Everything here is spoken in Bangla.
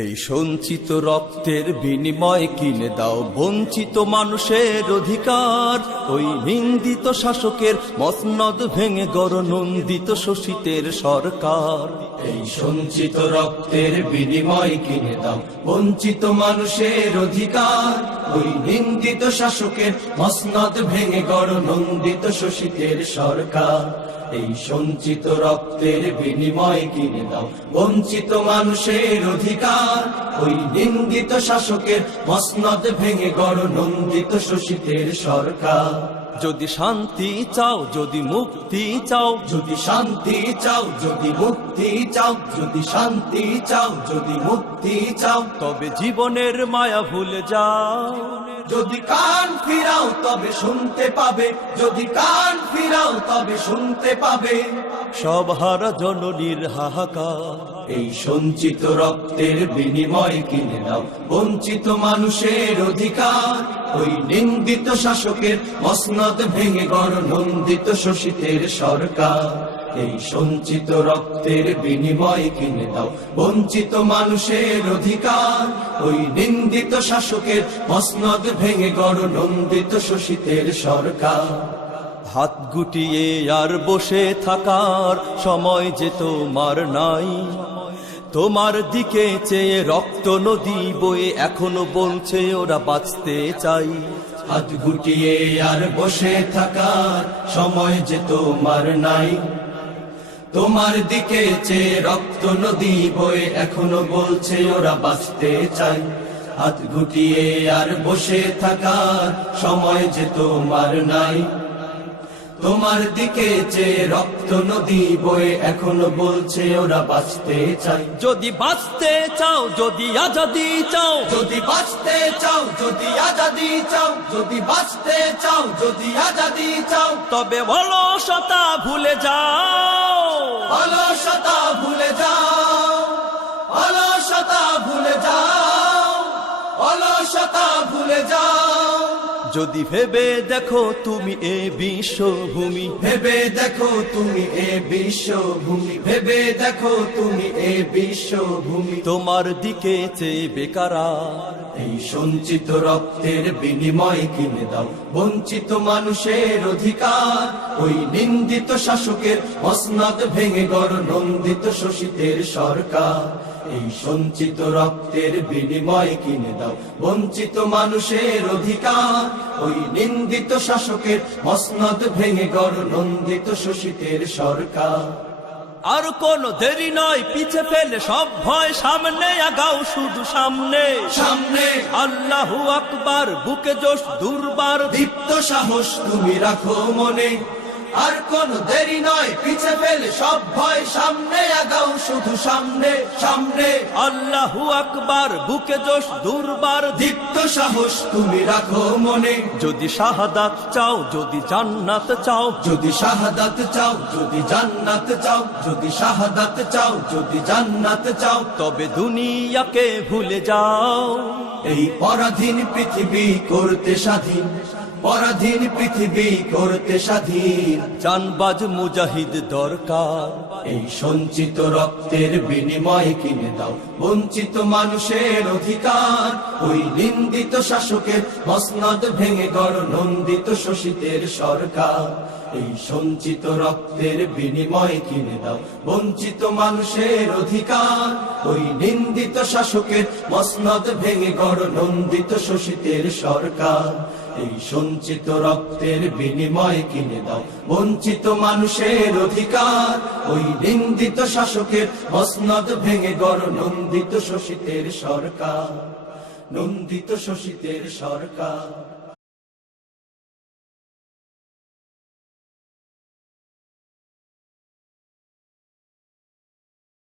এই সঞ্চিত রক্তের বিনিময় কিনে দাও বঞ্চিত মানুষের অধিকার। ওই নিন্দিত শাসকের মসনদ ভেঙে গড় নন্দিত শোষিতের সরকার। এই সঞ্চিত রক্তের বিনিময় কিনে দাও বঞ্চিত মানুষের অধিকার। ওই নিন্দিত শাসকের মসনদ ভেঙে গড় নন্দিত শোষিতের সরকার। এই সঞ্চিত রক্তের বিনিময় কিনে দাও বঞ্চিত মানুষের অধিকার। ওই নিন্দিত শাসকের মসনদ ভেঙে গড় নন্দিত শোষিতের সরকার। যদি শান্তি চাও, যদি মুক্তি চাও, যদি শান্তি চাও, যদি মুক্তি চাও, যদি শান্তি চাও, যদি মুক্তি চাও, তবে জীবনের মায়া ভুলে যাও। যদি কান ফিরাও তবে শুনতে পাবে, যদি কান ফিরাও তবে শুনতে পাবে সব হারা জননীর হাহাকার। এই সঞ্চিত রক্তের বিনিময় কিনে দাও বঞ্চিত মানুষের অধিকার। ওই নিন্দিত শাসকের মসনদ ভেঙে গড় নন্দিত শোষিতের সরকার। এই সঞ্চিত রক্তের বিনিময় কিনে দাও বঞ্চিত মানুষের অধিকার। ওই নিন্দিত শাসকের মসনদ ভেঙে গড় নন্দিত শোষিতের সরকার। হাত গুটিয়ে আর বসে থাকার সময় যে তোমার নাই। তোমার দিকে চেয়ে রক্ত নদী বয়ে এখনো বলছে ওরা বাঁচতে চাই। হাত গুটিয়ে আর বসে থাকার সময় যে তোমার নাই। তোমার দিকে চেয়ে রক্ত নদী বয়ে এখনো বলছে ওরা বাঁচতে চাই। হাত গুটিয়ে আর বসে থাকার সময় যে তোমার নাই। তোমার দিকে চেয়ে রক্ত নদী বয়ে এখনো বলছে ওরা বাঁচতে চাই। যদি বাঁচতে চাও, যদি আজাদি চাও, যদি বাঁচতে চাও, যদি আজাদি চাও, যদি বাঁচতে চাও, যদি আজাদি চাও, তবে অলসতা ভুলে যাও। অলসতা ভুলে যাও, অলসতা ভুলে যাও, অলসতা ভুলে যাও। যদি ভেবে দেখো তুমি এ বিশ্বভূমি, ভেবে দেখো তুমি এ বিশ্বভূমি, ভেবে দেখো তুমি এ বিশ্বভূমি, তোমার দিকে চেয়ে বেকারার। এই সঞ্চিত রক্তের বিনিময় কিনে দাও বঞ্চিত মানুষের অধিকার। ওই নিন্দিত শাসকের মসনদ ভেঙে গড় নন্দিত শোষিতের সরকার। এই সঞ্চিত রক্তের বিনিময় কিনে দাও বঞ্চিত মানুষের অধিকার। ওই নিন্দিত শাসকের মসনদ ভেঙে গড় নন্দিত শোষিতের সরকার। আর কোন দেরি নয়, পিছে ফেলে সব ভয় সামনে আগাও, শুধু সামনে সামনে। আল্লাহু আকবার, বুকে জোশ দুর্বার, দীপ্ত সাহস তুমি রাখো মনে। আর কোন দেরি নয়, পিছে ফেলে সব ভয় সামনে আগাও, শুধু সামনে সামনে। আল্লাহু আকবার, বুকে জোশ দুর্বার, দীপ্ত সাহস তুমি রাখো মনে। যদি শাহাদাত চাও, যদি জান্নাত চাও, যদি শাহাদাত চাও, যদি জান্নাত চাও, যদি শাহাদাত চাও, যদি জান্নাত চাও, তবে দুনিয়াকে ভুলে যাও। এই পরাধীন পৃথিবী করতে স্বাধীন, পরাধীন পৃথিবী করতে স্বাধীন। জানবাজ মুজাহিদ দরকার। এই সঞ্চিত রক্তের বিনিময় কিনে দাও বঞ্চিত মানুষের অধিকার। ওই নিন্দিত শাসকের মসনদ ভেঙে গড় নন্দিত শোষিতের সরকার। এই সঞ্চিত রক্তের বিনিময় কিনে দাও বঞ্চিত মানুষের অধিকার। ওই নিন্দিত শাসকের মসনদ ভেঙে গড় নন্দিত শোষিতের সরকার। এই সঞ্চিত রক্তের বিনিময় কিনে দাও বঞ্চিত মানুষের অধিকার। ওই নিন্দিত শাসকের মসনদ ভেঙে গড় নন্দিত শোষিতের সরকার। নন্দিত শোষিতের সরকার।